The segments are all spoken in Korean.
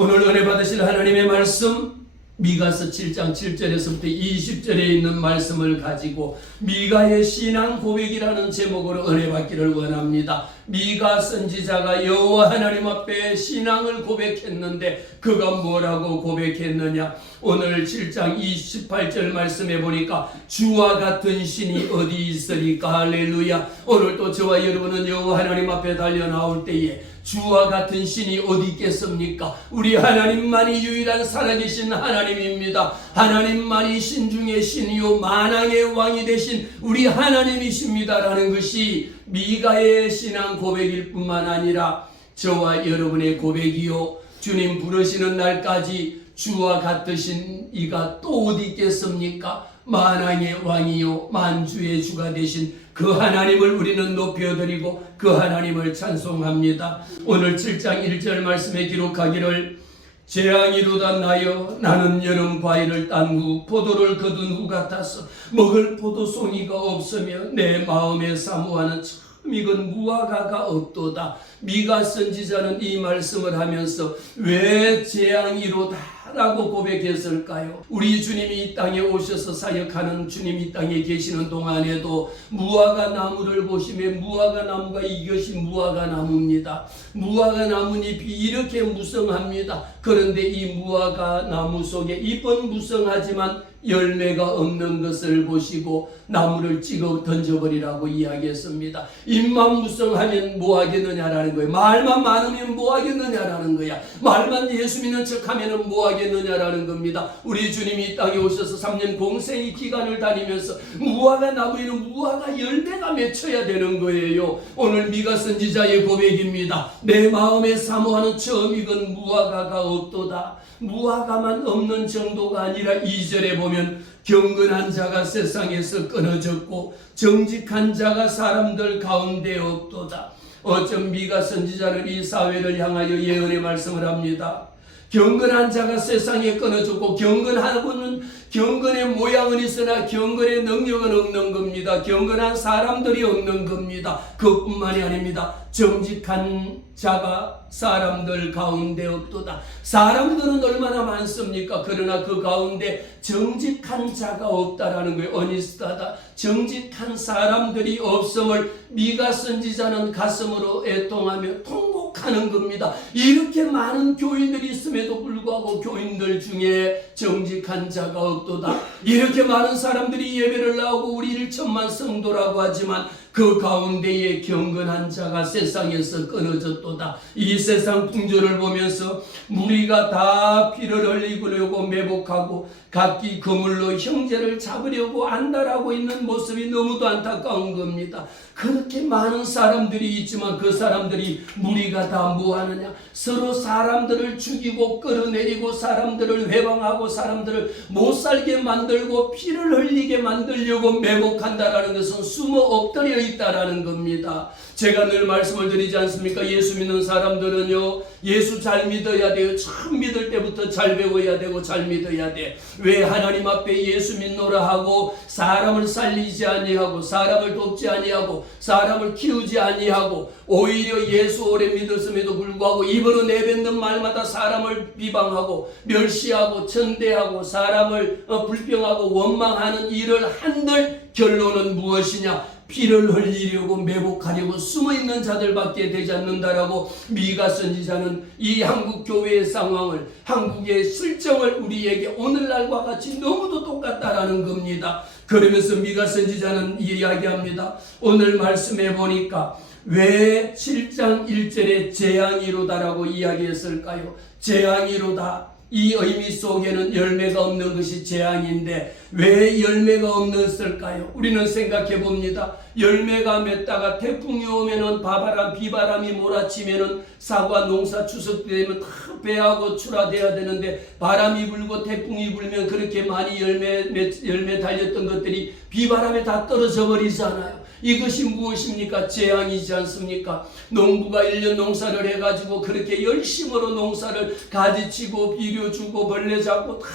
오늘 은혜 받으실 하나님의 말씀 미가서 7장 7절에서부터 20절에 있는 말씀을 가지고 미가의 신앙 고백이라는 제목으로 은혜 받기를 원합니다. 미가 선지자가 여호와 하나님 앞에 신앙을 고백했는데 그가 뭐라고 고백했느냐? 오늘 7장 28절 말씀해 보니까 주와 같은 신이 어디 있으리까? 할렐루야. 오늘 또 저와 여러분은 여호와 하나님 앞에 달려 나올 때에 주와 같은 신이 어디 있겠습니까? 우리 하나님만이 유일한 살아계신 하나님입니다. 하나님만이 신 중에 신이요 만왕의 왕이 되신 우리 하나님이십니다라는 것이 미가의 신앙 고백일 뿐만 아니라 저와 여러분의 고백이요, 주님 부르시는 날까지 주와 같으신 이가 또 어디 있겠습니까? 만왕의 왕이요 만주의 주가 되신 그 하나님을 우리는 높여드리고 그 하나님을 찬송합니다. 오늘 7장 1절 말씀에 기록하기를 재앙이로다 나여 나는 여름 과일을 딴 후 포도를 거둔 후 같아서 먹을 포도송이가 없으며 내 마음에 사모하는 참 익은 무화과가 없도다. 미가 선지자는 이 말씀을 하면서 왜 재앙이로다 라고 고백했을까요? 우리 주님이 이 땅에 오셔서 사역하는 주님이 이 땅에 계시는 동안에도 무화과 나무를 보시면 무화과 나무가 이것이 무화과 나무입니다. 무화과 나뭇잎이 이렇게 무성합니다. 그런데 이 무화과 나무 속에 잎은 무성하지만 열매가 없는 것을 보시고 나무를 찍어 던져버리라고 이야기했습니다. 잎만 무성하면 뭐 하겠느냐라는 거예요. 말만 많으면 뭐 하겠느냐라는 거야. 말만 예수 믿는 척하면 뭐 하겠느냐라는 겁니다. 우리 주님이 이 땅에 오셔서 3년 공생의 기간을 다니면서 무화과 나무에는 무화과 열매가 맺혀야 되는 거예요. 오늘 미가 선지자의 고백입니다. 내 마음에 사모하는 처음 익은 무화과가 없도다. 무화과만 없는 정도가 아니라 2절에 보면 경건한 자가 세상에서 끊어졌고 정직한 자가 사람들 가운데 없도다. 어쩜 미가 선지자는 이 사회를 향하여 예언의 말씀을 합니다. 경건한 자가 세상에 끊어졌고 경건하고는 경건의 모양은 있으나 경건의 능력은 없는 겁니다. 경건한 사람들이 없는 겁니다. 그뿐만이 아닙니다. 정직한 자가 사람들 가운데 없도다. 사람들은 얼마나 많습니까? 그러나 그 가운데 정직한 자가 없다라는 거예요. 어니스타다. 정직한 사람들이 없음을 미가 선지자는 가슴으로 애통하며 통곡하는 겁니다. 이렇게 많은 교인들이 있음에도 불구하고 교인들 중에 정직한 자가 없도다. 이렇게 많은 사람들이 예배를 나오고 우리를 천만 성도라고 하지만 그 가운데에 경건한 자가 세상에서 끊어졌도다. 이 세상 풍조를 보면서 무리가 다 피를 흘리려고 매복하고 각기 그물로 형제를 잡으려고 안달하고 있는 모습이 너무도 안타까운 겁니다. 그렇게 많은 사람들이 있지만 그 사람들이 무리가 다 뭐하느냐? 서로 사람들을 죽이고 끌어내리고 사람들을 회방하고 사람들을 못살게 만들고 피를 흘리게 만들려고 매복한다라는 것은 숨어 엎드려 있다라는 겁니다. 제가 늘 말씀을 드리지 않습니까? 예수 믿는 사람들은요, 예수 잘 믿어야 돼요. 처음 믿을 때부터 잘 배워야 되고 잘 믿어야 돼. 왜 하나님 앞에 예수 믿노라 하고 사람을 살리지 아니하고 사람을 돕지 아니하고 사람을 키우지 아니하고 오히려 예수 오래 믿었음에도 불구하고 입으로 내뱉는 말마다 사람을 비방하고 멸시하고 천대하고 사람을 불평하고 원망하는 일을 한들 결론은 무엇이냐? 피를 흘리려고 매복하려고 숨어있는 자들밖에 되지 않는다라고 미가 선지자는 이 한국 교회의 상황을, 한국의 실정을 우리에게 오늘날과 같이 너무도 똑같다라는 겁니다. 그러면서 미가 선지자는 이야기합니다. 오늘 말씀해 보니까 왜 7장 1절에 재앙이로다라고 이야기했을까요? 재앙이로다. 이 의미 속에는 열매가 없는 것이 재앙인데 왜 열매가 없었을까요? 우리는 생각해 봅니다. 열매가 맺다가 태풍이 오면은 비바람이 몰아치면은 사과 농사 추석 되면 다 배하고 출하돼야 되는데 바람이 불고 태풍이 불면 그렇게 많이 열매 달렸던 것들이 비바람에 다 떨어져 버리잖아요. 이것이 무엇입니까? 재앙이지 않습니까? 농부가 1년 농사를 해가지고 그렇게 열심으로 농사를 가지치고 비료주고 벌레 잡고 다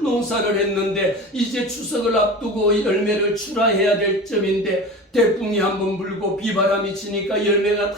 농사를 했는데 이제 추석을 앞두고 열매를 출하해야 될 점인데 태풍이 한번 불고 비바람이 치니까 열매가 다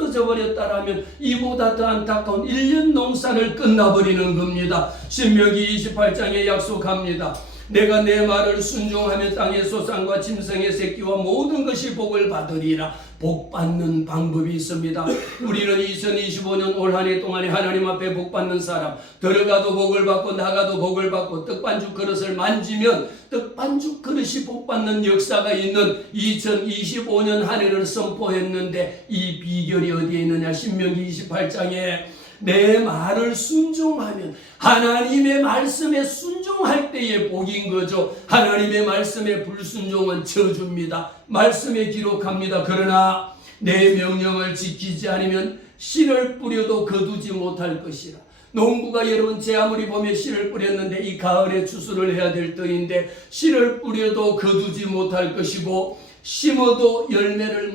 쓰러져 버렸다라면 이보다 더 안타까운 1년 농사를 끝나버리는 겁니다. 신명기 28장에 약속합니다. 내가 내 말을 순종하며 땅의 소산과 짐승의 새끼와 모든 것이 복을 받으리라. 복 받는 방법이 있습니다. 우리는 2025년 올 한 해 동안에 하나님 앞에 복 받는 사람, 들어가도 복을 받고 나가도 복을 받고 떡반죽 그릇을 만지면 떡반죽 그릇이 복 받는 역사가 있는 2025년 한 해를 선포했는데 이 비결이 어디에 있느냐? 신명기 28장에 내 말을 순종하면, 하나님의 말씀에 순종할 때의 복인 거죠. 하나님의 말씀에 불순종은 저주입니다. 말씀에 기록합니다. 그러나 내 명령을 지키지 않으면 씨를 뿌려도 거두지 못할 것이라. 농부가 여러분 제 아무리 보면 씨를 뿌렸는데 이 가을에 추수를 해야 될 때인데 씨를 뿌려도 거두지 못할 것이고 심어도 열매를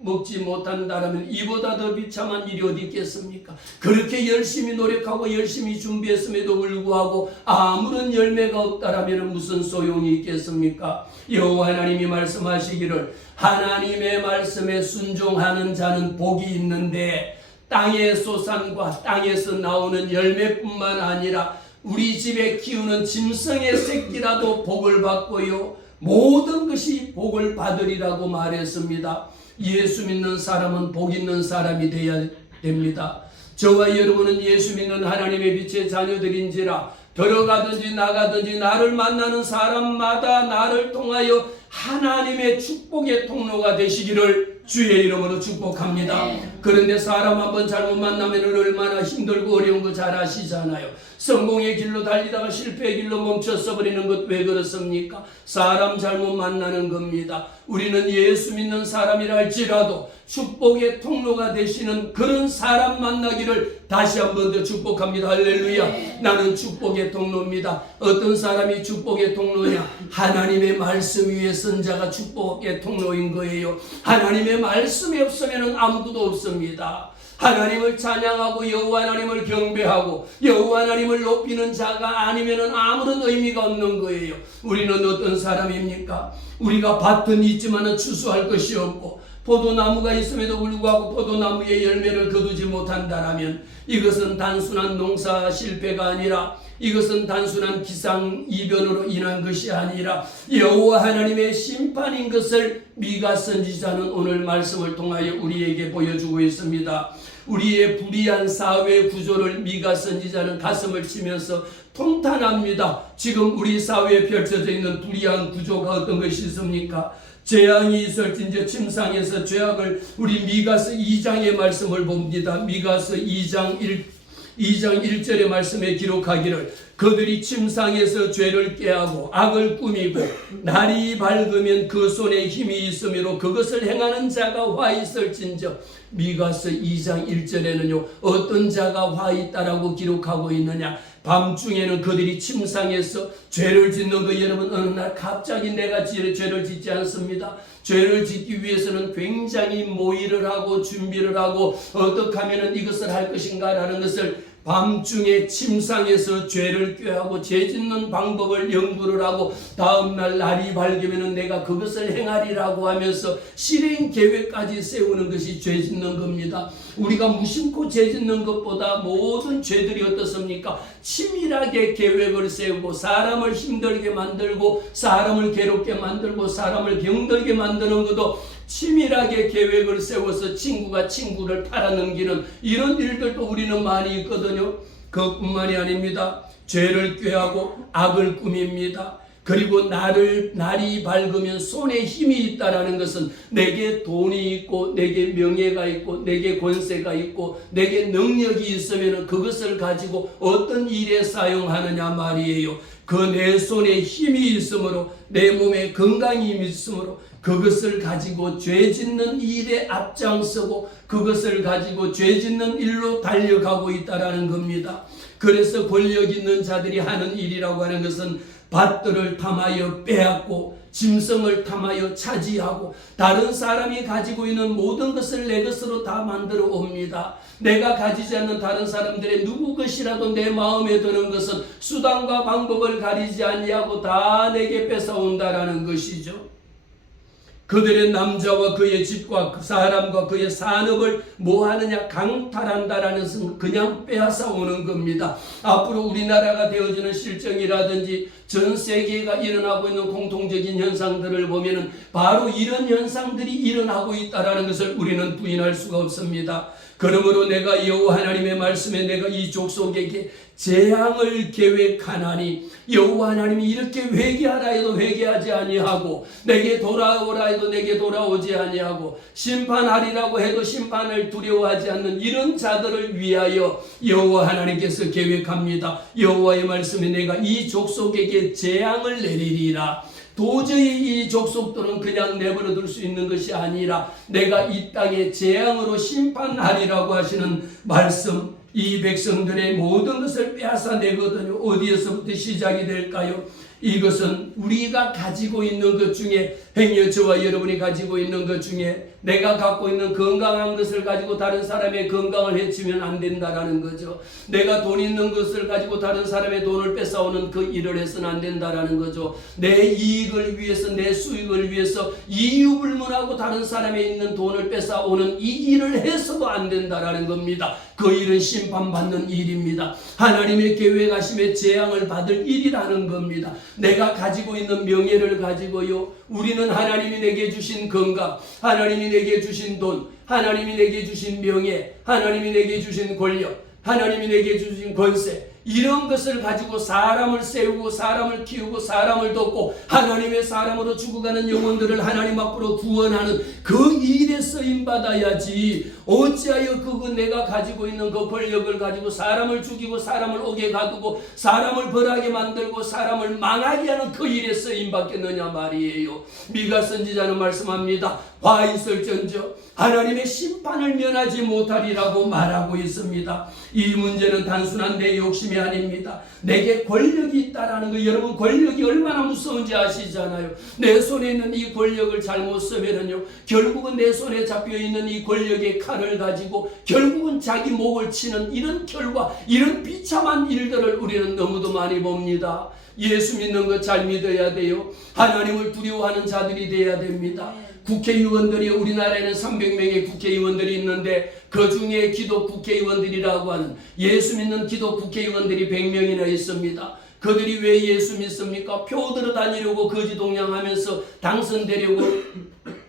먹지 못한다라면 이보다 더 비참한 일이 어디 있겠습니까? 그렇게 열심히 노력하고 열심히 준비했음에도 불구하고 아무런 열매가 없다라면 무슨 소용이 있겠습니까? 여호와 하나님이 말씀하시기를 하나님의 말씀에 순종하는 자는 복이 있는데 땅의 소산과 땅에서 나오는 열매뿐만 아니라 우리 집에 키우는 짐승의 새끼라도 복을 받고요, 모든 것이 복을 받으리라고 말했습니다. 예수 믿는 사람은 복 있는 사람이 되어야 됩니다. 저와 여러분은 예수 믿는 하나님의 빛의 자녀들인지라 들어가든지 나가든지 나를 만나는 사람마다 나를 통하여 하나님의 축복의 통로가 되시기를 주의 이름으로 축복합니다. 그런데 사람 한번 잘못 만나면 얼마나 힘들고 어려운 거 잘 아시잖아요. 성공의 길로 달리다가 실패의 길로 멈춰서 버리는 것 왜 그렇습니까? 사람 잘못 만나는 겁니다. 우리는 예수 믿는 사람이라 할지라도 축복의 통로가 되시는 그런 사람 만나기를 다시 한 번 더 축복합니다. 할렐루야. 나는 축복의 통로입니다. 어떤 사람이 축복의 통로냐? 하나님의 말씀 위에 선 자가 축복의 통로인 거예요. 하나님의 말씀이 없으면 아무것도 없습니다. 하나님을 찬양하고 여호와 하나님을 경배하고 여호와 하나님을 높이는 자가 아니면 아무런 의미가 없는 거예요. 우리는 어떤 사람입니까? 우리가 밭은 있지만 추수할 것이 없고 포도나무가 있음에도 불구하고 포도나무의 열매를 거두지 못한다라면 이것은 단순한 농사 실패가 아니라 이것은 단순한 기상이변으로 인한 것이 아니라 여호와 하나님의 심판인 것을 미가 선지자는 오늘 말씀을 통하여 우리에게 보여주고 있습니다. 우리의 불의한 사회 구조를 미가 선지자는 가슴을 치면서 통탄합니다. 지금 우리 사회에 펼쳐져 있는 불의한 구조가 어떤 것이 있습니까? 재앙이 있을진저 침상에서 죄악을 우리 미가서 2장의 말씀을 봅니다. 미가서 2장 1절의 말씀에 기록하기를 그들이 침상에서 죄를 꾀하고 악을 꾸미고 날이 밝으면 그 손에 힘이 있으므로 그것을 행하는 자가 화 있을진저. 미가서 2장 1절에는요 어떤 자가 화 있다라고 기록하고 있느냐? 밤중에는 그들이 침상에서 죄를 짓는 거 여러분 어느 날 갑자기 내가 죄를 짓지 않습니다. 죄를 짓기 위해서는 굉장히 모의를 하고 준비를 하고 어떻게 하면 이것을 할 것인가 라는 것을 밤중에 침상에서 죄를 꾀하고 죄 짓는 방법을 연구를 하고 다음날 날이 밝으면 내가 그것을 행하리라고 하면서 실행 계획까지 세우는 것이 죄 짓는 겁니다. 우리가 무심코 죄 짓는 것보다 모든 죄들이 어떻습니까? 치밀하게 계획을 세우고 사람을 힘들게 만들고 사람을 괴롭게 만들고 사람을 병들게 만드는 것도 치밀하게 계획을 세워서 친구가 친구를 팔아넘기는 이런 일들도 우리는 많이 있거든요. 그것뿐만이 아닙니다. 죄를 꾀하고 악을 꾸밉니다. 그리고 날이 밝으면 손에 힘이 있다라는 것은 내게 돈이 있고 내게 명예가 있고 내게 권세가 있고 내게 능력이 있으면 그것을 가지고 어떤 일에 사용하느냐 말이에요. 그 내 손에 힘이 있으므로 내 몸에 건강이 있으므로 그것을 가지고 죄 짓는 일에 앞장서고 그것을 가지고 죄 짓는 일로 달려가고 있다라는 겁니다. 그래서 권력 있는 자들이 하는 일이라고 하는 것은 밭들을 탐하여 빼앗고 짐승을 탐하여 차지하고 다른 사람이 가지고 있는 모든 것을 내 것으로 다 만들어 옵니다. 내가 가지지 않는 다른 사람들의 누구 것이라도 내 마음에 드는 것은 수단과 방법을 가리지 아니하고 다 내게 뺏어온다라는 것이죠. 그들의 남자와 그의 집과 그 사람과 그의 산업을 뭐하느냐? 강탈한다라는 것은 그냥 빼앗아 오는 겁니다. 앞으로 우리나라가 되어지는 실정이라든지 전 세계가 일어나고 있는 공통적인 현상들을 보면은 바로 이런 현상들이 일어나고 있다라는 것을 우리는 부인할 수가 없습니다. 그러므로 내가 여호와 하나님의 말씀에 내가 이 족속에게 재앙을 계획하나니, 여호와 하나님이 이렇게 회개하라 해도 회개하지 아니하고 내게 돌아오라 해도 내게 돌아오지 아니하고 심판하리라고 해도 심판을 두려워하지 않는 이런 자들을 위하여 여호와 하나님께서 계획합니다. 여호와의 말씀에 내가 이 족속에게 재앙을 내리리라. 도저히 이 족속들은 그냥 내버려 둘 수 있는 것이 아니라 내가 이 땅에 재앙으로 심판하리라고 하시는 말씀, 이 백성들의 모든 것을 빼앗아내거든요. 어디에서부터 시작이 될까요? 이것은 우리가 가지고 있는 것 중에, 행여 저와 여러분이 가지고 있는 것 중에 내가 갖고 있는 건강한 것을 가지고 다른 사람의 건강을 해치면 안 된다라는 거죠. 내가 돈 있는 것을 가지고 다른 사람의 돈을 뺏어오는 그 일을 해서는 안 된다라는 거죠. 내 이익을 위해서, 내 수익을 위해서 이유불문하고 다른 사람의 있는 돈을 뺏어오는 이 일을 해서도 안 된다라는 겁니다. 그 일은 심판받는 일입니다. 하나님의 계획하심에 재앙을 받을 일이라는 겁니다. 내가 가지고 있는 명예를 가지고요, 우리는 하나님이 내게 주신 건강, 하나님이 내게 주신 돈, 하나님이 내게 주신 명예, 하나님이 내게 주신 권력, 하나님이 내게 주신 권세, 이런 것을 가지고 사람을 세우고 사람을 키우고 사람을 돕고 하나님의 사람으로 죽어가는 영혼들을 하나님 앞으로 구원하는 그 일에 쓰임받아야지, 어찌하여 그거 내가 가지고 있는 그 권력을 가지고 사람을 죽이고 사람을 옥에 가두고 사람을 벌하게 만들고 사람을 망하게 하는 그 일에 쓰임받겠느냐 말이에요. 미가 선지자는 말씀합니다. 화 있을전저 하나님의 심판을 면하지 못하리라고 말하고 있습니다. 이 문제는 단순한 내 욕심이 아닙니다. 내게 권력이 있다라는 거, 여러분 권력이 얼마나 무서운지 아시잖아요. 내 손에 있는 이 권력을 잘못 쓰면은요, 결국은 내 손에 잡혀있는 이 권력의 칼을 가지고 결국은 자기 목을 치는 이런 결과, 이런 비참한 일들을 우리는 너무도 많이 봅니다. 예수 믿는 것 잘 믿어야 돼요. 하나님을 두려워하는 자들이 돼야 됩니다. 국회의원들이, 우리나라에는 300명의 국회의원들이 있는데 그 중에 기독 국회의원들이라고 하는, 예수 믿는 기독 국회의원들이 100명이나 있습니다. 그들이 왜 예수 믿습니까? 표 들어 다니려고 거지동냥하면서 당선되려고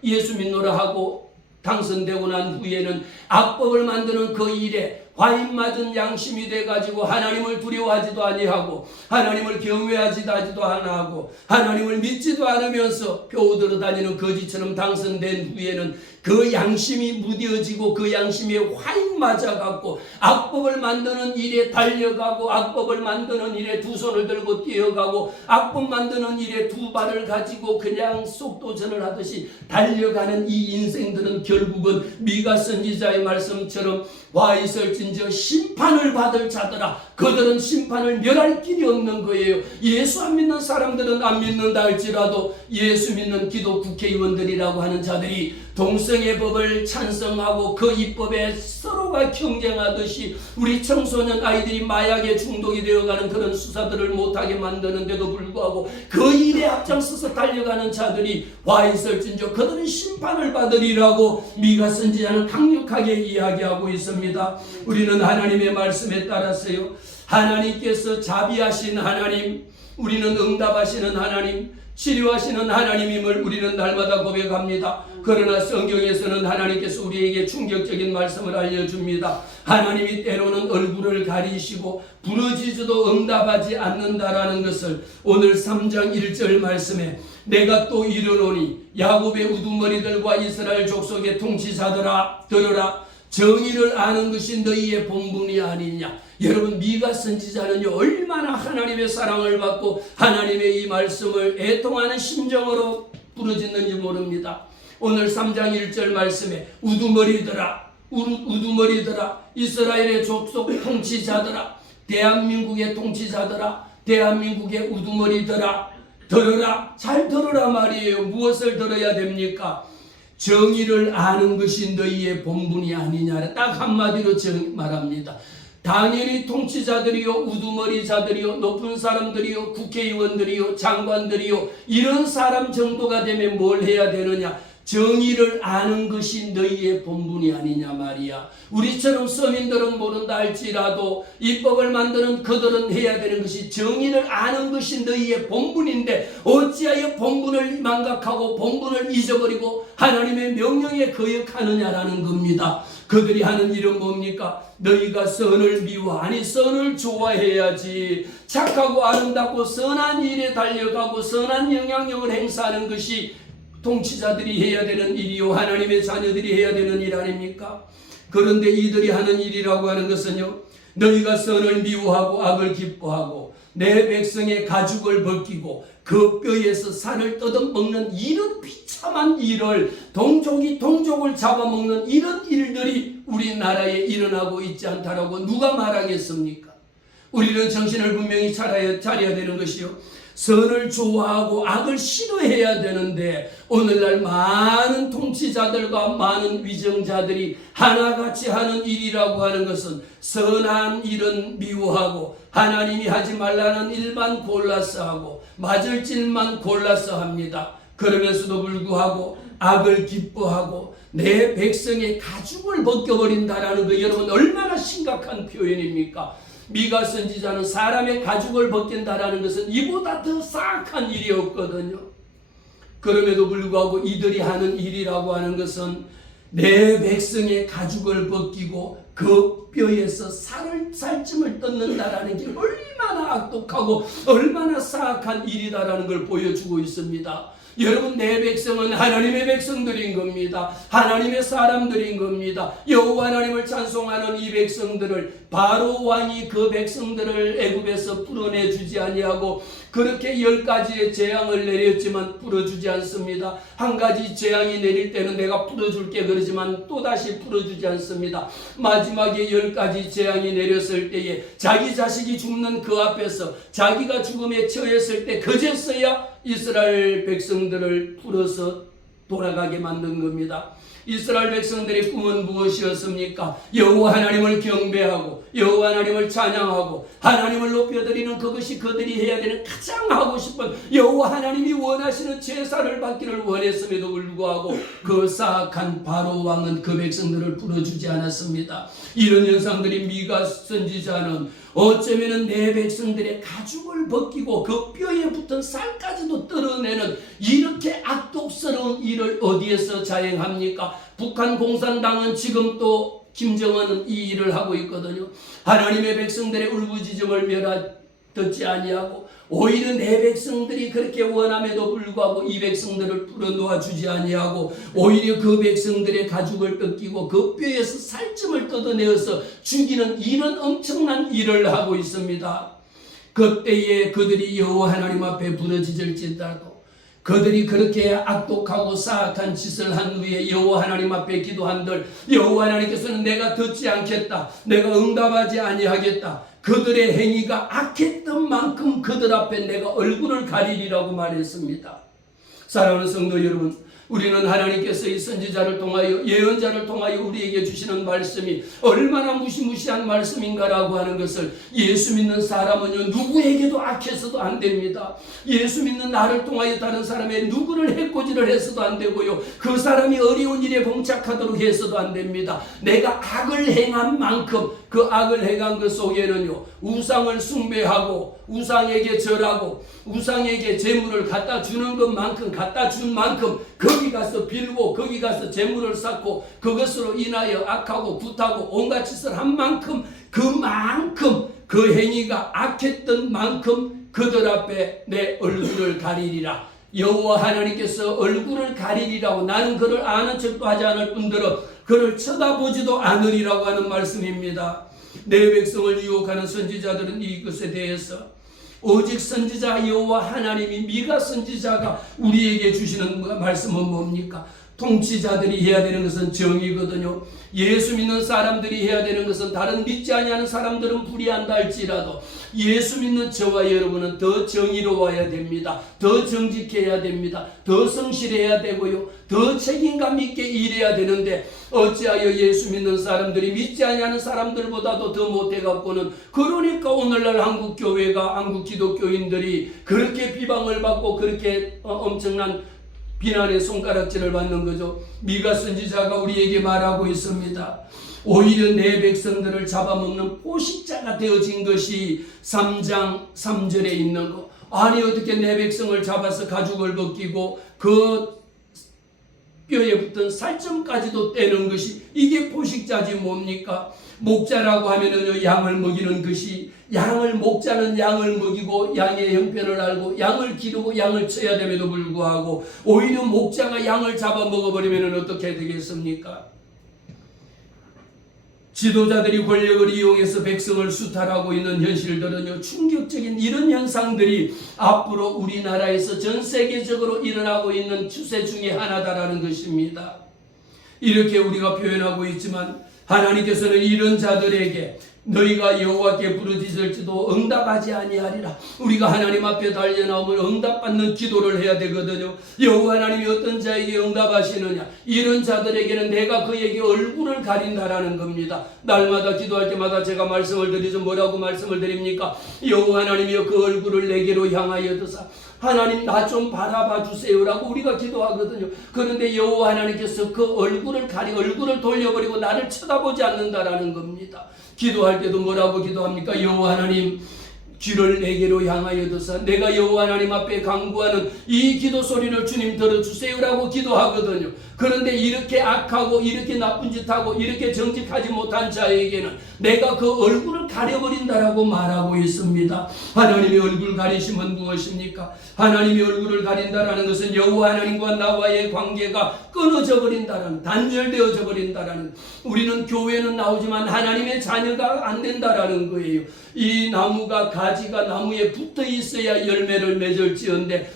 예수 믿노라 하고 당선되고 난 후에는 악법을 만드는 그 일에 과인 맞은 양심이 돼가지고 하나님을 두려워하지도 아니하고 하나님을 경외하지도 않고 하나님을 믿지도 않으면서 표 들어 다니는 거지처럼 당선된 후에는 그 양심이 무뎌지고 그 양심에 화인 맞아갖고 악법을 만드는 일에 달려가고 악법을 만드는 일에 두 손을 들고 뛰어가고 악법 만드는 일에 두 발을 가지고 그냥 속도전을 하듯이 달려가는 이 인생들은 결국은 미가 선지자의 말씀처럼 와 있을진저 심판을 받을 자들아, 그들은 심판을 멸할 길이 없는 거예요. 예수 안 믿는 사람들은 안 믿는다 할지라도 예수 믿는 기독 국회의원들이라고 하는 자들이 동성애 법을 찬성하고 그 입법에 서로가 경쟁하듯이 우리 청소년 아이들이 마약에 중독이 되어가는 그런 수사들을 못하게 만드는데도 불구하고 그 일에 앞장서서 달려가는 자들이 와 있을진저 그들은 심판을 받으리라고 미가 선지자는 강력하게 이야기하고 있습니다. 우리는 하나님의 말씀에 따라서요, 하나님께서 자비하신 하나님, 우리는 응답하시는 하나님, 치료하시는 하나님임을 우리는 날마다 고백합니다. 그러나 성경에서는 하나님께서 우리에게 충격적인 말씀을 알려줍니다. 하나님이 때로는 얼굴을 가리시고 부르짖어도 응답하지 않는다라는 것을 오늘 3장 1절 말씀에 내가 또 이르노니 야곱의 우두머리들과 이스라엘 족속의 통치자들아 들으라, 정의를 아는 것이 너희의 본분이 아니냐. 여러분, 미가 선지자는요 얼마나 하나님의 사랑을 받고 하나님의 이 말씀을 애통하는 심정으로 부르짖는지 모릅니다. 오늘 3장 1절 말씀에 우두머리들아, 우두머리들아, 이스라엘의 족속 통치자들아, 대한민국의 통치자들아, 대한민국의 우두머리들아, 들으라. 잘 들으라 말이에요. 무엇을 들어야 됩니까? 정의를 아는 것이 너희의 본분이 아니냐. 딱 한마디로 말합니다. 당연히 통치자들이요, 우두머리자들이요, 높은 사람들이요, 국회의원들이요, 장관들이요, 이런 사람 정도가 되면 뭘 해야 되느냐? 정의를 아는 것이 너희의 본분이 아니냐 말이야. 우리처럼 서민들은 모른다 할지라도 이 법을 만드는 그들은 해야 되는 것이 정의를 아는 것이 너희의 본분인데 어찌하여 본분을 망각하고 본분을 잊어버리고 하나님의 명령에 거역하느냐라는 겁니다. 그들이 하는 일은 뭡니까? 너희가 선을 미워 아니 선을 좋아해야지. 착하고 아름답고 선한 일에 달려가고 선한 영향력을 행사하는 것이 통치자들이 해야 되는 일이요 하나님의 자녀들이 해야 되는 일 아닙니까? 그런데 이들이 하는 일이라고 하는 것은요, 너희가 선을 미워하고 악을 기뻐하고 내 백성의 가죽을 벗기고 그 뼈에서 살을 뜯어먹는 이런 비참한 일을 동족이 동족을 잡아먹는 이런 일들이 우리나라에 일어나고 있지 않다라고 누가 말하겠습니까? 우리는 정신을 분명히 차려야 되는 것이요, 선을 좋아하고 악을 싫어해야 되는데 오늘날 많은 통치자들과 많은 위정자들이 하나같이 하는 일이라고 하는 것은 선한 일은 미워하고 하나님이 하지 말라는 일만 골라서 하고 맞을 짓만 골라서 합니다. 그러면서도 불구하고 악을 기뻐하고 내 백성의 가죽을 벗겨버린다라는 거 여러분 얼마나 심각한 표현입니까? 미가 선지자는 사람의 가죽을 벗긴다라는 것은 이보다 더 사악한 일이 없거든요. 그럼에도 불구하고 이들이 하는 일이라고 하는 것은 내 백성의 가죽을 벗기고 그 뼈에서 살찜을 뜯는다라는 게 얼마나 악독하고 얼마나 사악한 일이다라는 걸 보여주고 있습니다. 여러분, 내 백성은 하나님의 백성들인 겁니다. 하나님의 사람들인 겁니다. 여호와 하나님을 찬송하는 이 백성들을 바로 왕이 그 백성들을 애굽에서 풀어내주지 아니하고 그렇게 10가지의 재앙을 내렸지만 풀어주지 않습니다. 한 가지 재앙이 내릴 때는 내가 풀어줄게 그러지만 또다시 풀어주지 않습니다. 마지막에 10가지 재앙이 내렸을 때에 자기 자식이 죽는 그 앞에서 자기가 죽음에 처했을 때 그제서야 이스라엘 백성들을 풀어서 돌아가게 만든 겁니다. 이스라엘 백성들의 꿈은 무엇이었습니까? 여호와 하나님을 경배하고 여호와 하나님을 찬양하고 하나님을 높여드리는 그것이 그들이 해야 되는 가장 하고 싶은 여호와 하나님이 원하시는 제사를 받기를 원했음에도 불구하고 그 사악한 바로 왕은 그 백성들을 풀어주지 않았습니다. 이런 현상들이 미가 선지자는 어쩌면은 내 백성들의 가죽을 벗기고 그 뼈에 붙은 살까지도 뜯어내는 이렇게 악독스러운 일을 어디에서 자행합니까? 북한 공산당은 지금 또 김정은은 이 일을 하고 있거든요. 하나님의 백성들의 울부짖음을 듣지 아니하고 오히려 내 백성들이 그렇게 원함에도 불구하고 이 백성들을 풀어놓아 주지 아니하고 오히려 그 백성들의 가죽을 뺏기고 그 뼈에서 살점을 뜯어내어서 죽이는 이런 엄청난 일을 하고 있습니다. 그때에 그들이 여호와 하나님 앞에 부르짖을지라도 그들이 그렇게 악독하고 사악한 짓을 한 후에 여호와 하나님 앞에 기도한들 여호와 하나님께서는 내가 듣지 않겠다, 내가 응답하지 아니하겠다, 그들의 행위가 악했던 만큼 그들 앞에 내가 얼굴을 가리리라고 말했습니다. 사랑하는 성도 여러분, 우리는 하나님께서 이 선지자를 통하여 예언자를 통하여 우리에게 주시는 말씀이 얼마나 무시무시한 말씀인가라고 하는 것을 예수 믿는 사람은요 누구에게도 악해서도 안 됩니다. 예수 믿는 나를 통하여 다른 사람의 누구를 해코지를 해서도 안 되고요, 그 사람이 어려운 일에 봉착하도록 해서도 안 됩니다. 내가 악을 행한 만큼 그 악을 행한 것 속에는요 우상을 숭배하고 우상에게 절하고 우상에게 재물을 갖다 주는 것만큼 갖다 준 만큼 거기 가서 빌고 거기 가서 재물을 쌓고 그것으로 인하여 악하고 굿하고 온갖 짓을 한 만큼 그만큼 그 행위가 악했던 만큼 그들 앞에 내 얼굴을 가리리라. 여호와 하나님께서 얼굴을 가리리라고 나는 그를 아는 척도 하지 않을 뿐더러 그를 쳐다보지도 않으리라고 하는 말씀입니다. 내 백성을 유혹하는 선지자들은 이것에 대해서 오직 선지자 여호와 하나님이 미가 선지자가 우리에게 주시는 말씀은 뭡니까? 통치자들이 해야 되는 것은 정의거든요. 예수 믿는 사람들이 해야 되는 것은 다른 믿지 아니하는 사람들은 불의한다 할지라도 예수 믿는 저와 여러분은 더 정의로워야 됩니다. 더 정직해야 됩니다. 더 성실해야 되고요, 더 책임감 있게 일해야 되는데 어찌하여 예수 믿는 사람들이 믿지 아니하는 사람들보다도 더 못해갖고는 그러니까 오늘날 한국 교회가 한국 기독교인들이 그렇게 비방을 받고 그렇게 엄청난 비난의 손가락질을 받는 거죠. 미가 선지자가 우리에게 말하고 있습니다. 오히려 내 백성들을 잡아먹는 포식자가 되어진 것이 3장 3절에 있는 거. 아니 어떻게 내 백성을 잡아서 가죽을 벗기고 그 뼈에 붙은 살점까지도 떼는 것이 이게 포식자지 뭡니까? 목자라고 하면은 양을 먹이는 것이 목자는 양을 먹이고 양의 형편을 알고 양을 기르고 양을 쳐야 됨에도 불구하고 오히려 목자가 양을 잡아 먹어버리면 어떻게 되겠습니까? 지도자들이 권력을 이용해서 백성을 수탈하고 있는 현실들은요, 충격적인 이런 현상들이 앞으로 우리나라에서 전 세계적으로 일어나고 있는 추세 중에 하나다라는 것입니다. 이렇게 우리가 표현하고 있지만 하나님께서는 이런 자들에게 너희가 여호와께 부르짖을지도 응답하지 아니하리라. 우리가 하나님 앞에 달려나오면 응답받는 기도를 해야 되거든요. 여호와 하나님이 어떤 자에게 응답하시느냐, 이런 자들에게는 내가 그에게 얼굴을 가린다라는 겁니다. 날마다 기도할 때마다 제가 말씀을 드리죠. 뭐라고 말씀을 드립니까? 여호와 하나님이여 그 얼굴을 내게로 향하여 드사 하나님 나 좀 바라봐 주세요라고 우리가 기도하거든요. 그런데 여호와 하나님께서 그 얼굴을 돌려버리고 나를 쳐다보지 않는다라는 겁니다. 기도할 때도 뭐라고 기도합니까? 여호와 하나님 귀를 내게로 향하여 드사 내가 여호와 하나님 앞에 간구하는 이 기도 소리를 주님 들어주세요라고 기도하거든요. 그런데 이렇게 악하고 이렇게 나쁜 짓하고 이렇게 정직하지 못한 자에게는 내가 그 얼굴을 가려버린다라고 말하고 있습니다. 하나님의 얼굴 가리심은 무엇입니까? 하나님의 얼굴을 가린다라는 것은 여호와 하나님과 나와의 관계가 끊어져 버린다라는, 단절되어져 버린다라는, 우리는 교회는 나오지만 하나님의 자녀가 안 된다라는 거예요. 이 나무가 가지가 나무에 붙어 있어야 열매를 맺을지언데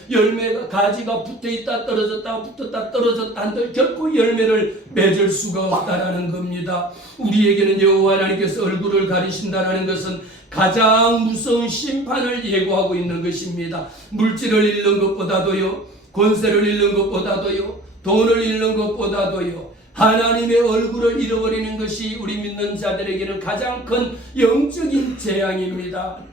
가지가 붙어 있다 떨어졌다 붙었다 떨어졌다 한들 결코 열매를 맺을 수가 없다라는 겁니다. 우리에게는 여호와 하나님께서 얼굴을 가리신다라는 것은 가장 무서운 심판을 예고하고 있는 것입니다. 물질을 잃는 것보다도요, 권세를 잃는 것보다도요, 돈을 잃는 것보다도요, 하나님의 얼굴을 잃어버리는 것이 우리 믿는 자들에게는 가장 큰 영적인 재앙입니다.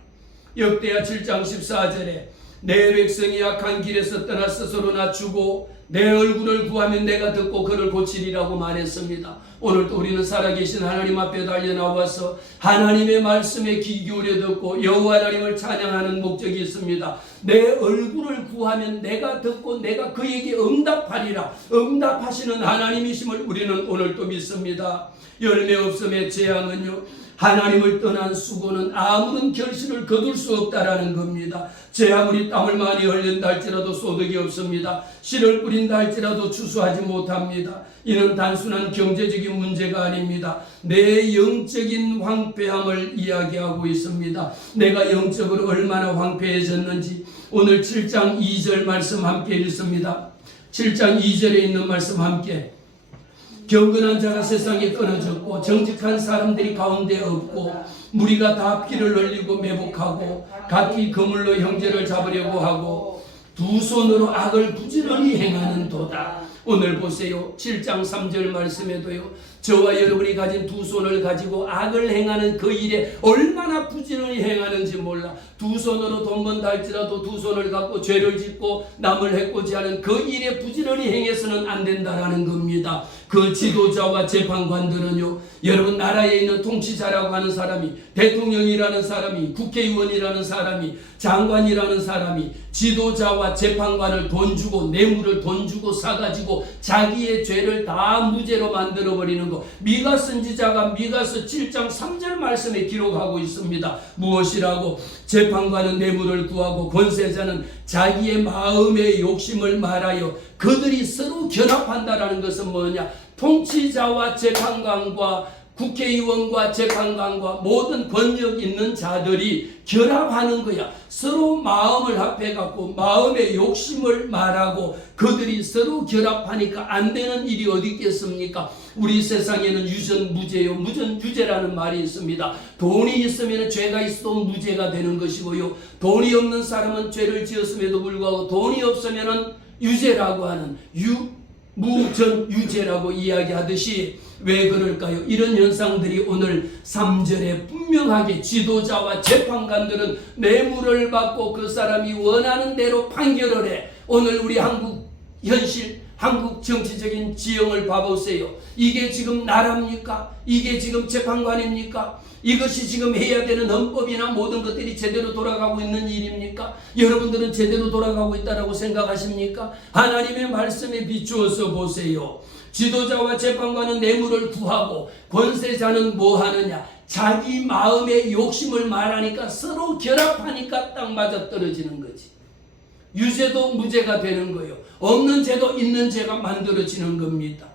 역대하 7장 14절에 내 백성이 악한 길에서 떠나 스스로 낮추고 내 얼굴을 구하면 내가 듣고 그를 고치리라고 말했습니다. 오늘도 우리는 살아계신 하나님 앞에 달려나와서 하나님의 말씀에 귀 기울여 듣고 여호와 하나님을 찬양하는 목적이 있습니다. 내 얼굴을 구하면 내가 듣고 내가 그에게 응답하리라. 응답하시는 하나님이심을 우리는 오늘도 믿습니다. 열매 없음의 재앙은요, 하나님을 떠난 수고는 아무런 결실을 거둘 수 없다라는 겁니다. 제 아무리 땀을 많이 흘린다 할지라도 소득이 없습니다. 씨를 뿌린다 할지라도 추수하지 못합니다. 이는 단순한 경제적인 문제가 아닙니다. 내 영적인 황폐함을 이야기하고 있습니다. 내가 영적으로 얼마나 황폐해졌는지 오늘 7장 2절 말씀 함께 읽습니다. 7장 2절에 있는 말씀 함께. 경건한 자가 세상에 끊어졌고 정직한 사람들이 가운데 없고 무리가 다 피를 흘리고 매복하고 각기 그물로 형제를 잡으려고 하고 두 손으로 악을 부지런히 행하는 도다. 오늘 보세요. 7장 3절 말씀에도요, 저와 여러분이 가진 두 손을 가지고 악을 행하는 그 일에 얼마나 부지런히 행하는지 몰라. 두 손으로 돈 번다 할지라도 두 손을 갖고 죄를 짓고 남을 해코지 하는 그 일에 부지런히 행해서는 안 된다라는 겁니다. 그 지도자와 재판관들은요, 여러분 나라에 있는 통치자라고 하는 사람이, 대통령이라는 사람이, 국회의원이라는 사람이, 장관이라는 사람이 지도자와 재판관을 돈 주고 뇌물을 돈 주고 사가지고 자기의 죄를 다 무죄로 만들어버리는 것, 미가 선지자가 미가서 7장 3절 말씀에 기록하고 있습니다. 무엇이라고? 재판관은 뇌물을 구하고 권세자는 자기의 마음의 욕심을 말하여 그들이 서로 결합한다라는 것은 뭐냐? 통치자와 재판관과 국회의원과 재판관과 모든 권력 있는 자들이 결합하는 거야. 서로 마음을 합해갖고 마음의 욕심을 말하고 그들이 서로 결합하니까 안 되는 일이 어디 있겠습니까? 우리 세상에는 유전무죄요, 무전유죄라는 말이 있습니다. 돈이 있으면 죄가 있어도 무죄가 되는 것이고요, 돈이 없는 사람은 죄를 지었음에도 불구하고 돈이 없으면 유죄라고 하는 무전유죄라고 이야기하듯이 왜 그럴까요? 이런 현상들이 오늘 3절에 분명하게 지도자와 재판관들은 뇌물을 받고 그 사람이 원하는 대로 판결을 해. 오늘 우리 한국 현실 한국 정치적인 지형을 봐보세요. 이게 지금 나라입니까? 이게 지금 재판관입니까? 이것이 지금 해야 되는 헌법이나 모든 것들이 제대로 돌아가고 있는 일입니까? 여러분들은 제대로 돌아가고 있다고 생각하십니까? 하나님의 말씀에 비추어서 보세요. 지도자와 재판관은 뇌물을 구하고 권세자는 뭐 하느냐? 자기 마음의 욕심을 말하니까 서로 결합하니까 딱 맞아 떨어지는 거지. 유죄도 무죄가 되는 거예요. 없는 죄도 있는 죄가 만들어지는 겁니다.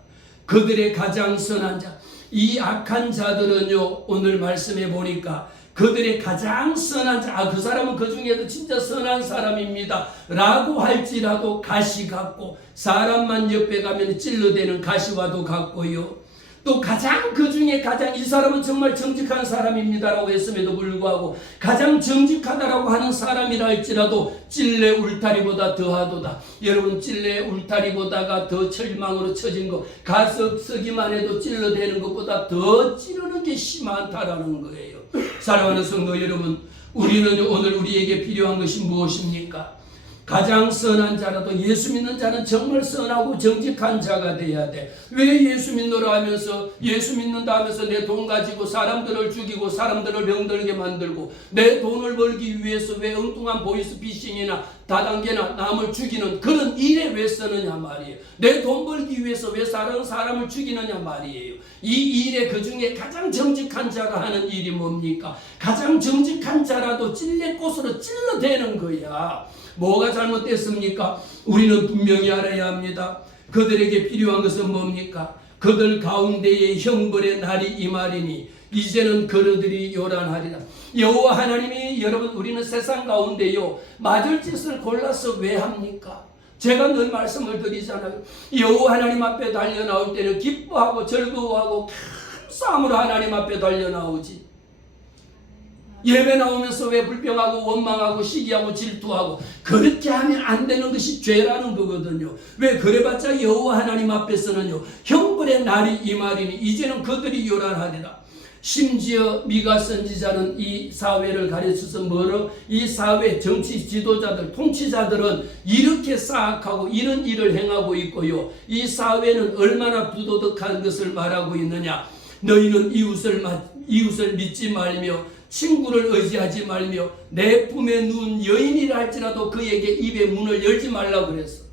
그들의 가장 선한 자, 이 악한 자들은요, 오늘 말씀해 보니까 그들의 가장 선한 자, 그 사람은 그 중에도 진짜 선한 사람입니다 라고 할지라도 가시 같고, 사람만 옆에 가면 찔러대는 가시와도 같고요, 또 가장 그 중에 가장 이 사람은 정말 정직한 사람입니다라고 했음에도 불구하고 가장 정직하다라고 하는 사람이라 할지라도 찔레 울타리보다 더하도다. 여러분, 찔레 울타리보다가 더 철망으로 쳐진 거, 가서 쓰기만 해도 찔러대는 것보다 더 찌르는 게 심하다라는 거예요. 사랑하는 성도 여러분, 우리는 오늘 우리에게 필요한 것이 무엇입니까? 가장 선한 자라도 예수 믿는 자는 정말 선하고 정직한 자가 돼야 돼. 왜 예수 믿노라 하면서, 예수 믿는다 하면서 내 돈 가지고 사람들을 죽이고 사람들을 병들게 만들고 내 돈을 벌기 위해서 왜 엉뚱한 보이스피싱이나 다단계나 남을 죽이는 그런 일에 왜 쓰느냐 말이에요. 내 돈 벌기 위해서 왜 사람을 죽이느냐 말이에요. 이 일에 그 중에 가장 정직한 자가 하는 일이 뭡니까? 가장 정직한 자라도 찔레꽃으로 찔러대는 거야. 뭐가 잘못됐습니까? 우리는 분명히 알아야 합니다. 그들에게 필요한 것은 뭡니까? 그들 가운데에 형벌의 날이 임하리니 이제는 그들이 요란하리라. 여호와 하나님이, 여러분, 우리는 세상 가운데요, 맞을 짓을 골라서 왜 합니까? 제가 늘 말씀을 드리잖아요. 여호와 하나님 앞에 달려나올 때는 기뻐하고 즐거워하고 큰 싸움으로 하나님 앞에 달려나오지. 예배 나오면서 왜 불평하고 원망하고 시기하고 질투하고, 그렇게 하면 안 되는 것이 죄라는 거거든요. 왜 그래봤자 여호와 하나님 앞에서는요, 형벌의 날이 임하리니 이제는 그들이 요란하리라. 심지어 미가 선지자는 이 사회를 가르쳐서 뭐로, 이 사회 정치 지도자들, 통치자들은 이렇게 사악하고 이런 일을 행하고 있고요, 이 사회는 얼마나 부도덕한 것을 말하고 있느냐. 너희는 이웃을 믿지 말며 친구를 의지하지 말며 내 품에 누운 여인이라 할지라도 그에게 입의 문을 열지 말라고 그랬어.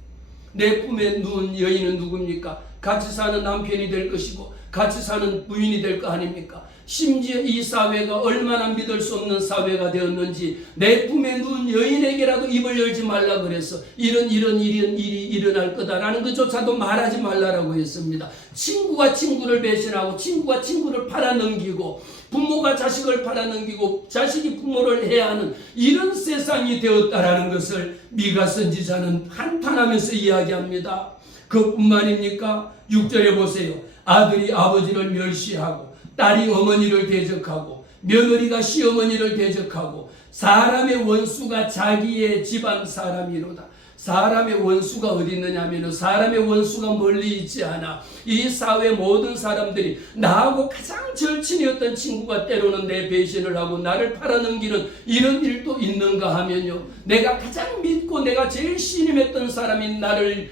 내 품에 누운 여인은 누굽니까? 같이 사는 남편이 될 것이고 같이 사는 부인이 될 거 아닙니까? 심지어 이 사회가 얼마나 믿을 수 없는 사회가 되었는지 내 품에 누운 여인에게라도 입을 열지 말라 그래서 이런 일이 일어날 거다라는 것조차도 말하지 말라라고 했습니다. 친구가 친구를 배신하고 친구가 친구를 팔아넘기고 부모가 자식을 팔아넘기고 자식이 부모를 해야 하는 이런 세상이 되었다라는 것을 미가 선지자는 한탄하면서 이야기합니다. 그뿐만입니까? 6절에 보세요. 아들이 아버지를 멸시하고 딸이 어머니를 대적하고 며느리가 시어머니를 대적하고 사람의 원수가 자기의 집안 사람이로다. 사람의 원수가 어디 있느냐 하면 사람의 원수가 멀리 있지 않아. 이 사회 모든 사람들이 나하고 가장 절친이었던 친구가 때로는 내 배신을 하고 나를 팔아넘기는 이런 일도 있는가 하면요, 내가 가장 믿고 내가 제일 신임했던 사람이 나를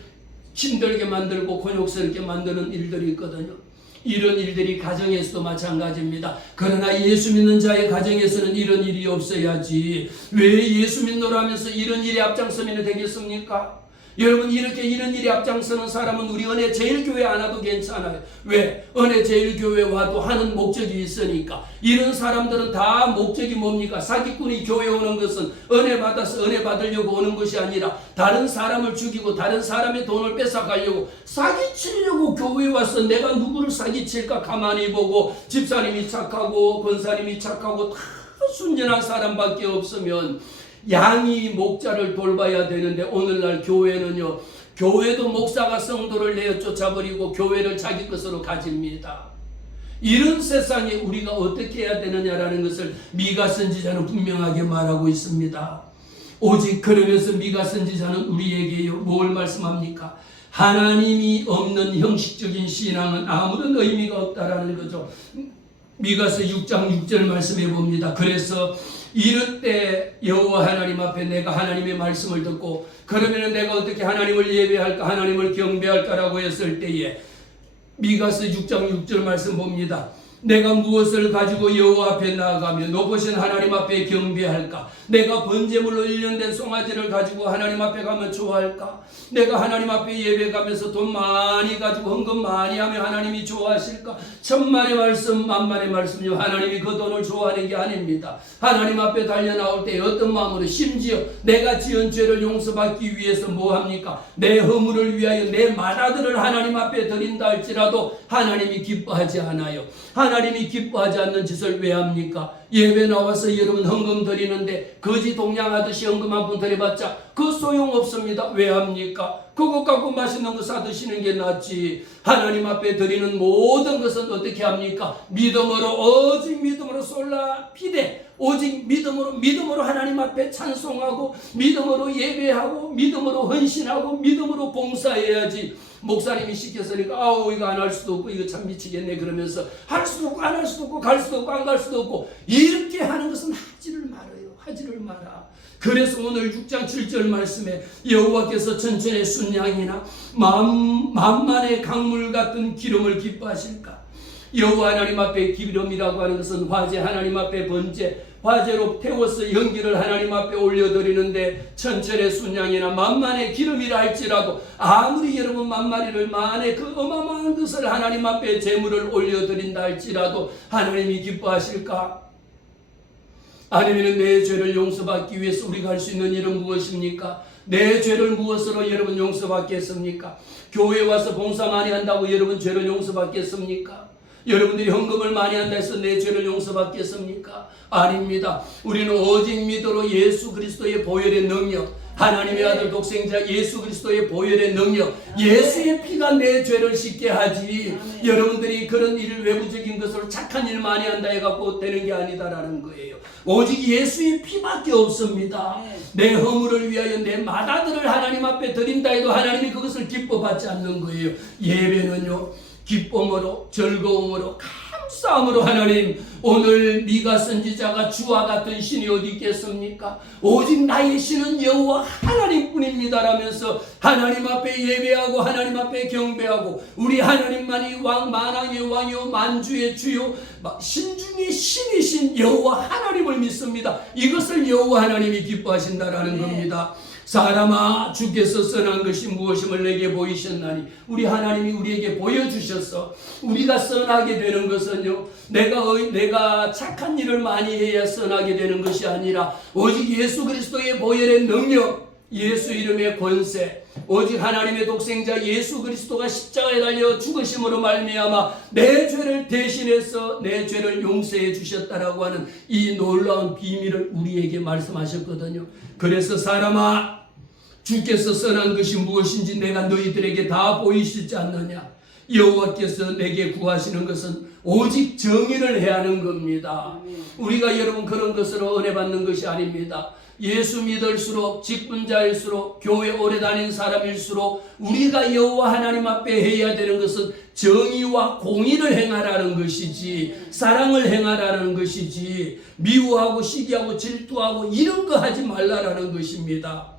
힘들게 만들고 곤욕스럽게 만드는 일들이 있거든요. 이런 일들이 가정에서도 마찬가지입니다. 그러나 예수 믿는 자의 가정에서는 이런 일이 없어야지. 왜 예수 믿노라 하면서 이런 일에 앞장서면 되겠습니까? 여러분, 이렇게 이런 일에 앞장서는 사람은 우리 은혜 제일교회 안 와도 괜찮아요. 왜? 은혜 제일교회 와도 하는 목적이 있으니까. 이런 사람들은 다 목적이 뭡니까? 사기꾼이 교회 오는 것은 은혜 받아서 은혜 받으려고 오는 것이 아니라 다른 사람을 죽이고 다른 사람의 돈을 뺏어가려고 사기치려고 교회에 와서 내가 누구를 사기칠까 가만히 보고 집사님이 착하고 권사님이 착하고 다 순전한 사람밖에 없으면 양이 목자를 돌봐야 되는데 오늘날 교회는요, 교회도 목사가 성도를 내어 쫓아버리고 교회를 자기 것으로 가집니다. 이런 세상에 우리가 어떻게 해야 되느냐라는 것을 미가 선지자는 분명하게 말하고 있습니다. 오직 그러면서 미가 선지자는 우리에게 뭘 말씀합니까? 하나님이 없는 형식적인 신앙은 아무런 의미가 없다라는 거죠. 미가서 6장 6절 말씀해 봅니다. 그래서 이럴 때 여호와 하나님 앞에 내가 하나님의 말씀을 듣고 그러면 내가 어떻게 하나님을 예배할까, 하나님을 경배할까라고 했을 때에 미가서 6장 6절 말씀 봅니다. 내가 무엇을 가지고 여호와 앞에 나아가며 높으신 하나님 앞에 경배할까? 내가 번제물로 일련된 송아지를 가지고 하나님 앞에 가면 좋아할까? 내가 하나님 앞에 예배 가면서 돈 많이 가지고 헌금 많이 하면 하나님이 좋아하실까? 천만의 말씀 만만의 말씀요, 하나님이 그 돈을 좋아하는 게 아닙니다. 하나님 앞에 달려 나올 때 어떤 마음으로, 심지어 내가 지은 죄를 용서받기 위해서 뭐합니까? 내 허물을 위하여 내 마다들을 하나님 앞에 드린다 할지라도 하나님이 기뻐하지 않아요. 하나님이 기뻐하지 않는 짓을 왜 합니까? 예배 나와서 여러분 헌금 드리는데 거지 동냥하듯이 헌금 한 푼 드려봤자 그 소용없습니다. 왜 합니까? 그것 갖고 맛있는 거 사드시는 게 낫지. 하나님 앞에 드리는 모든 것은 어떻게 합니까? 믿음으로, 오직 믿음으로 솔라 피데, 오직 믿음으로 하나님 앞에 찬송하고 믿음으로 예배하고 믿음으로 헌신하고 믿음으로 봉사해야지. 목사님이 시켰으니까 아우 이거 안 할 수도 없고 이거 참 미치겠네 그러면서 할 수도 없고 안 할 수도 없고 갈 수도 없고 안 갈 수도 없고 이렇게 하는 것은 하지를 말아요. 하지를 마라. 그래서 오늘 6장 7절 말씀에 여호와께서 천천의 순양이나 만만의 강물 같은 기름을 기뻐하실까? 여호와 하나님 앞에 기름이라고 하는 것은 화제, 하나님 앞에 번제, 화제로 태워서 연기를 하나님 앞에 올려드리는데 천천의 순양이나 만만의 기름이라 할지라도 아무리 여러분 만마리를 만에 그 어마어마한 것을 하나님 앞에 제물을 올려드린다 할지라도 하나님이 기뻐하실까? 아니면 내 죄를 용서받기 위해서 우리가 할 수 있는 일은 무엇입니까? 내 죄를 무엇으로 여러분 용서받겠습니까? 교회에 와서 봉사 많이 한다고 여러분 죄를 용서받겠습니까? 여러분들이 헌금을 많이 한다 해서 내 죄를 용서받겠습니까? 아닙니다. 우리는 오직 믿음으로 예수 그리스도의 보혈의 능력, 하나님의 아들 독생자 예수 그리스도의 보혈의 능력, 예수의 피가 내 죄를 씻게 하지. 여러분들이 그런 일, 외부적인 것으로 착한 일 많이 한다 해갖고 되는 게 아니다라는 거예요. 오직 예수의 피밖에 없습니다. 내 허물을 위하여 내 마다들을 하나님 앞에 드린다 해도 하나님이 그것을 기뻐받지 않는 거예요. 예배는요, 기쁨으로, 즐거움으로, 감사함으로 하나님, 오늘 미가 선지자가 주와 같은 신이 어디 있겠습니까? 오직 나의 신은 여호와 하나님뿐입니다 라면서 하나님 앞에 예배하고 하나님 앞에 경배하고 우리 하나님만이 왕, 만왕의 왕이요 만주의 주요 신중의 신이신 여호와 하나님을 믿습니다. 이것을 여호와 하나님이 기뻐하신다라는 겁니다. 사람아, 주께서 선한 것이 무엇임을 내게 보이셨나니, 우리 하나님이 우리에게 보여주셔서 우리가 선하게 되는 것은요, 내가 착한 일을 많이 해야 선하게 되는 것이 아니라 오직 예수 그리스도의 보혈의 능력, 예수 이름의 권세, 오직 하나님의 독생자 예수 그리스도가 십자가에 달려 죽으심으로 말미암아 내 죄를 대신해서 내 죄를 용서해 주셨다라고 하는 이 놀라운 비밀을 우리에게 말씀하셨거든요. 그래서 사람아, 주께서 선한 것이 무엇인지 내가 너희들에게 다 보이시지 않느냐? 여호와께서 내게 구하시는 것은 오직 정의를 해야 하는 겁니다. 우리가 여러분 그런 것으로 은혜 받는 것이 아닙니다. 예수 믿을수록, 직분자일수록, 교회 오래 다닌 사람일수록 우리가 여호와 하나님 앞에 해야 되는 것은 정의와 공의를 행하라는 것이지, 사랑을 행하라는 것이지, 미워하고 시기하고 질투하고 이런 거 하지 말라라는 것입니다.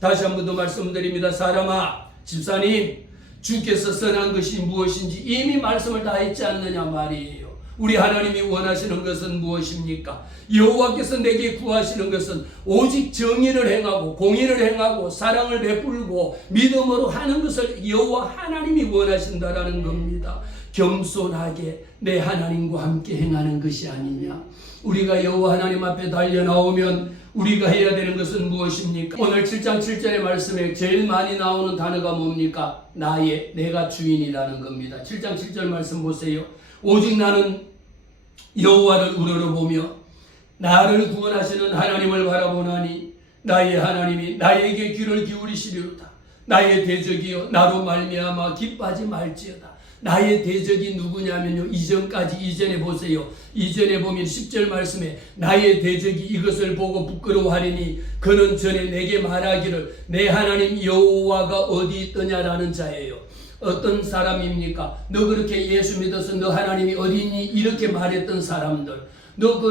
다시 한 번 더 말씀드립니다. 사람아, 집사님, 주께서 선한 것이 무엇인지 이미 말씀을 다 했지 않느냐 말이에요. 우리 하나님이 원하시는 것은 무엇입니까? 여호와께서 내게 구하시는 것은 오직 정의를 행하고 공의를 행하고 사랑을 베풀고 믿음으로 하는 것을 여호와 하나님이 원하신다라는 겁니다. 겸손하게 내 하나님과 함께 행하는 것이 아니냐. 우리가 여호와 하나님 앞에 달려 나오면 우리가 해야 되는 것은 무엇입니까? 오늘 7장 7절의 말씀에 제일 많이 나오는 단어가 뭡니까? 내가 주인이라는 겁니다. 7장 7절 말씀 보세요. 오직 나는 여호와를 우러러보며 나를 구원하시는 하나님을 바라보나니 나의 하나님이 나에게 귀를 기울이시리로다. 나의 대적이여 나로 말미암아 기뻐하지 말지어다. 나의 대적이 누구냐면요, 이전에 보세요. 이전에 보면 10절 말씀에 나의 대적이 이것을 보고 부끄러워하리니 그는 전에 내게 말하기를 내 하나님 여호와가 어디 있더냐라는 자예요. 어떤 사람입니까? 너 그렇게 예수 믿어서 너 하나님이 어디 있니? 이렇게 말했던 사람들. 너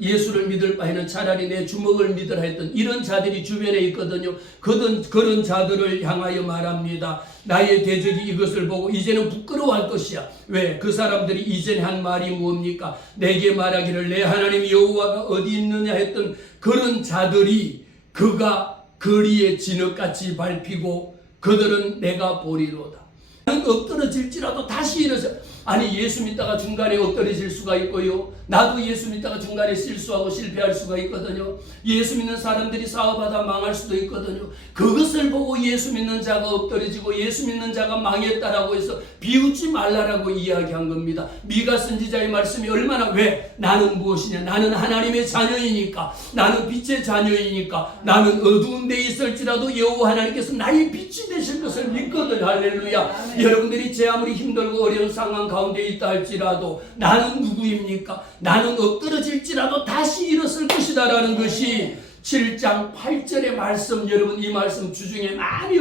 예수를 믿을 바에는 차라리 내 주먹을 믿으라 했던 이런 자들이 주변에 있거든요. 그런 자들을 향하여 말합니다. 나의 대적이 이것을 보고 이제는 부끄러워할 것이야. 왜? 그 사람들이 이전에 한 말이 뭡니까? 내게 말하기를 내 하나님 여호와가 어디 있느냐 했던 그런 자들이 그가 거리에 진흙같이 밟히고 그들은 내가 보리로다. 엎드러질지라도 다시 일어서. 아니, 예수 믿다가 중간에 엎드러질 수가 있고요. 나도 예수 믿다가 중간에 실수하고 실패할 수가 있거든요. 예수 믿는 사람들이 사업하다 망할 수도 있거든요. 그것을 보고 예수 믿는 자가 엎드러지고 예수 믿는 자가 망했다라고 해서 비웃지 말라라고 이야기한 겁니다. 미가 선지자의 말씀이 얼마나, 왜? 나는 무엇이냐? 나는 하나님의 자녀이니까, 나는 빛의 자녀이니까, 나는 어두운 데 있을지라도 여호와 하나님께서 나의 빛이 되실 것을 믿거든. 할렐루야. 여러분들이 제 아무리 힘들고 어려운 상황 가운데 있다 할지라도 나는 누구입니까? 나는 엎드러질지라도 다시 일어설 것이다 라는 것이 7장 8절의 말씀, 여러분 이 말씀 주중에 많이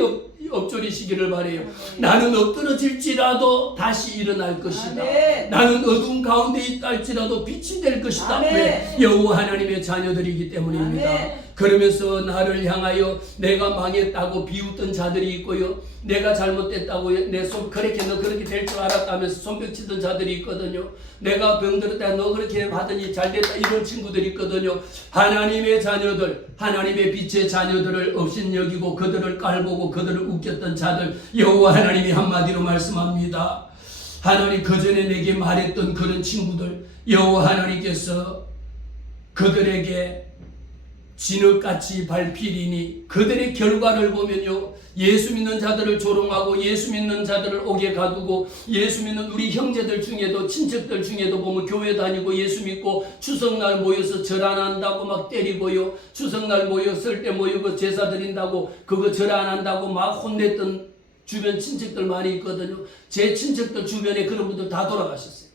엎조리시기를 바라요. 나는 엎드러질지라도 다시 일어날 것이다. 아멘. 나는 어두운 가운데 있다 할지라도 빛이 될 것이다. 아멘. 왜? 여호와 하나님의 자녀들이기 때문입니다. 아멘. 그러면서 나를 향하여 내가 망했다고 비웃던 자들이 있고요. 내가 잘못됐다고 그렇게 너 그렇게 될 줄 알았다면서 손뼉치던 자들이 있거든요. 내가 병들었다 너 그렇게 하더니 잘됐다 이런 친구들이 있거든요. 하나님의 자녀들, 하나님의 빛의 자녀들을 업신여기고 그들을 깔보고 그들을 웃겼던 자들, 여호와 하나님이 한마디로 말씀합니다. 하나님 그전에 내게 말했던 그런 친구들, 여호와 하나님께서 그들에게 진흙같이 밟히리니 그들의 결과를 보면요, 예수 믿는 자들을 조롱하고 예수 믿는 자들을 옥에 가두고 예수 믿는 우리 형제들 중에도 친척들 중에도 보면 교회 다니고 예수 믿고 추석날 모여서 절 안 한다고 막 때리고요, 추석날 모였을 때 모이고 제사 드린다고 그거 절 안 한다고 막 혼냈던 주변 친척들 많이 있거든요. 제 친척들 주변에 그런 분들 다 돌아가셨어요.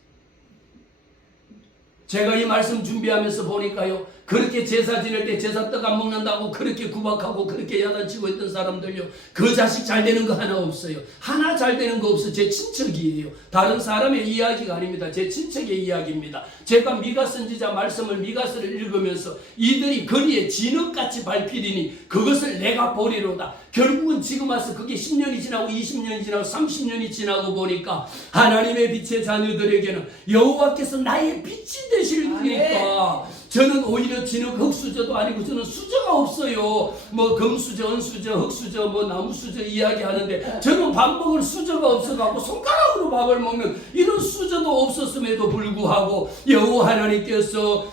제가 이 말씀 준비하면서 보니까요, 그렇게 제사 지낼 때 제사 떡 안 먹는다고 그렇게 구박하고 그렇게 야단치고 있던 사람들요, 그 자식 잘 되는 거 하나 없어요. 하나 잘 되는 거 없어. 제 친척이에요. 다른 사람의 이야기가 아닙니다. 제 친척의 이야기입니다. 제가 미가 선지자 말씀을 미가서를 읽으면서 이들이 거리에 진흙같이 밟히리니 그것을 내가 보리로다. 결국은 지금 와서 그게 10년이 지나고 20년이 지나고 30년이 지나고 보니까 하나님의 빛의 자녀들에게는 여호와께서 나의 빛이 되시니까 저는 오히려 진흙 흙수저도 아니고 저는 수저가 없어요. 뭐 금수저, 은수저, 흙수저, 뭐 나무수저 이야기하는데 저는 밥 먹을 수저가 없어갖고 손가락으로 밥을 먹는 이런 수저도 없었음에도 불구하고 여호와께서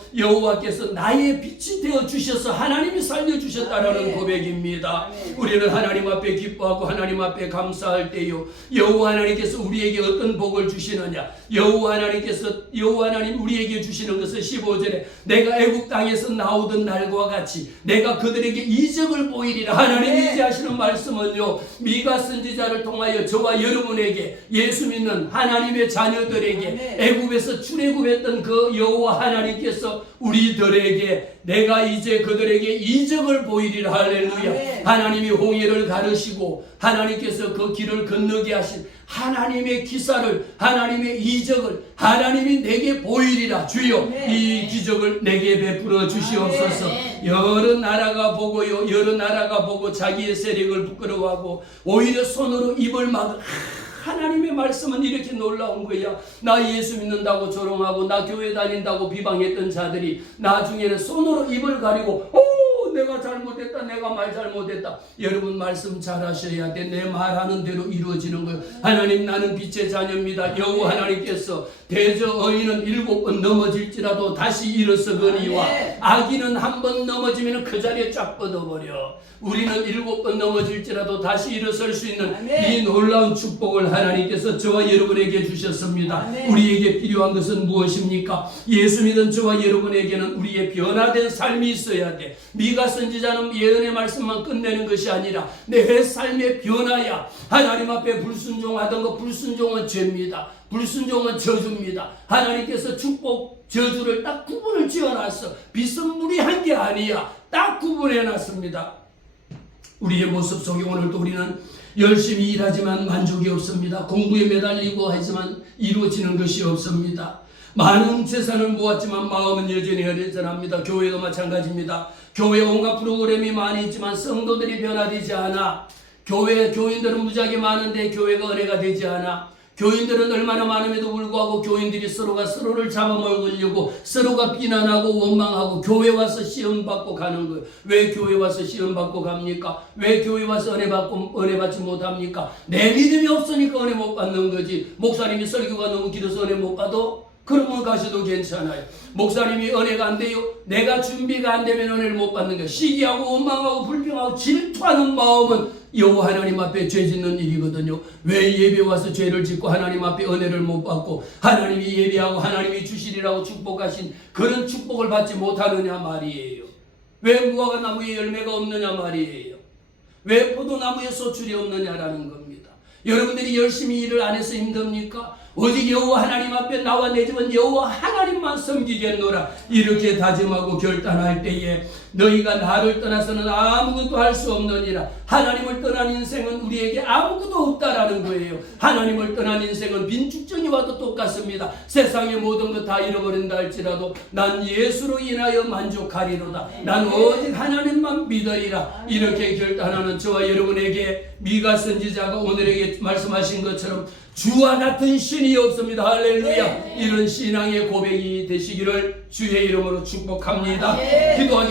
나의 빛이 되어 주셔서 하나님이 살려주셨다라는 고백입니다. 우리는 하나님 앞에 기뻐하고 하나님 앞에 감사할 때요, 여호와 하나님께서 우리에게 어떤 복을 주시느냐, 여호와 하나님 우리에게 주시는 것은 15절에 내가 애국 땅에서 나오던 날과 같이 내가 그들에게 이적을 보이리라. 하나님이 이제 하시는 말씀은요, 미가 선지자를 통하여 저와 여러분에게, 예수 믿는 하나님의 자녀들에게 애국에서 출애굽했던 그 여호와 하나님께서 우리들에게 내가 이제 그들에게 이적을 보이리라. 할렐루야. 하나님이 홍해를 가르시고 하나님께서 그 길을 건너게 하신 하나님의 기사를, 하나님의 이적을 하나님이 내게 보이리라. 주여 이 기적을 내게 베풀어 주시옵소서. 여러 나라가 보고요, 여러 나라가 보고 자기의 세력을 부끄러워하고 오히려 손으로 입을 막을. 하나님의 말씀은 이렇게 놀라운 거야. 나 예수 믿는다고 조롱하고 나 교회 다닌다고 비방했던 자들이 나중에는 손으로 입을 가리고 내가 잘못했다, 내가 말 잘못했다. 여러분 말씀 잘 하셔야 돼. 내 말하는 대로 이루어지는 거예요. 하나님 나는 빛의 자녀입니다. 여호와 하나님께서 대저 어인은 7번 넘어질지라도 다시 일어서거니와 아기는 한 번 넘어지면 그 자리에 쫙 뻗어버려. 우리는 7번 넘어질지라도 다시 일어설 수 있는 이 놀라운 축복을 하나님께서 저와 여러분에게 주셨습니다. 우리에게 필요한 것은 무엇입니까? 예수 믿은 저와 여러분에게는 우리의 변화된 삶이 있어야 돼. 미가 선지자는 예언의 말씀만 끝내는 것이 아니라 내 삶의 변화야. 하나님 앞에 불순종하던 거, 불순종은 죄입니다. 불순종은 저주입니다. 하나님께서 축복, 저주를 딱 구분을 지어놨어. 비스무리한 게 아니야. 딱 구분해놨습니다. 우리의 모습 속에 오늘도 우리는 열심히 일하지만 만족이 없습니다. 공부에 매달리고 하지만 이루어지는 것이 없습니다. 많은 재산을 모았지만 마음은 여전히 허전합니다. 교회도 마찬가지입니다. 교회 온갖 프로그램이 많이 있지만 성도들이 변화되지 않아. 교인들은 무지하게 많은데 교회가 은혜가 되지 않아. 교인들은 얼마나 많음에도 불구하고 교인들이 서로가 서로를 잡아먹으려고 서로가 비난하고 원망하고 교회 와서 시험받고 가는 거예요. 왜 교회 와서 시험받고 갑니까? 왜 교회 와서 은혜 받지 못합니까? 내 믿음이 없으니까 은혜 못 받는 거지. 목사님이 설교가 너무 길어서 은혜 못 받아? 그러면 가셔도 괜찮아요. 목사님이 은혜가 안 돼요? 내가 준비가 안 되면 은혜를 못 받는 거예요. 시기하고 원망하고 불평하고 질투하는 마음은 여호와 하나님 앞에 죄 짓는 일이거든요. 왜 예배 와서 죄를 짓고 하나님 앞에 은혜를 못 받고 하나님이 예배하고 하나님이 주시리라고 축복하신 그런 축복을 받지 못하느냐 말이에요. 왜 무화과 나무에 열매가 없느냐 말이에요. 왜 포도나무에 소출이 없느냐라는 겁니다. 여러분들이 열심히 일을 안 해서 힘듭니까? 오직 여호와 하나님 앞에 나와 내 집은 여호와 하나님만 섬기겠노라 이렇게 다짐하고 결단할 때에 너희가 나를 떠나서는 아무것도 할 수 없느니라. 하나님을 떠난 인생은 우리에게 아무것도 없다라는 거예요. 하나님을 떠난 인생은 빈축전이 와도 똑같습니다. 세상의 모든 것 다 잃어버린다 할지라도 난 예수로 인하여 만족하리로다. 난 오직 하나님만 믿으리라. 이렇게 결단하는 저와 여러분에게 미가 선지자가 오늘에게 말씀하신 것처럼 주와 같은 신이 없습니다. 할렐루야. 이런 신앙의 고백이 되시기를 주의 이름으로 축복합니다. 기도하겠습니다.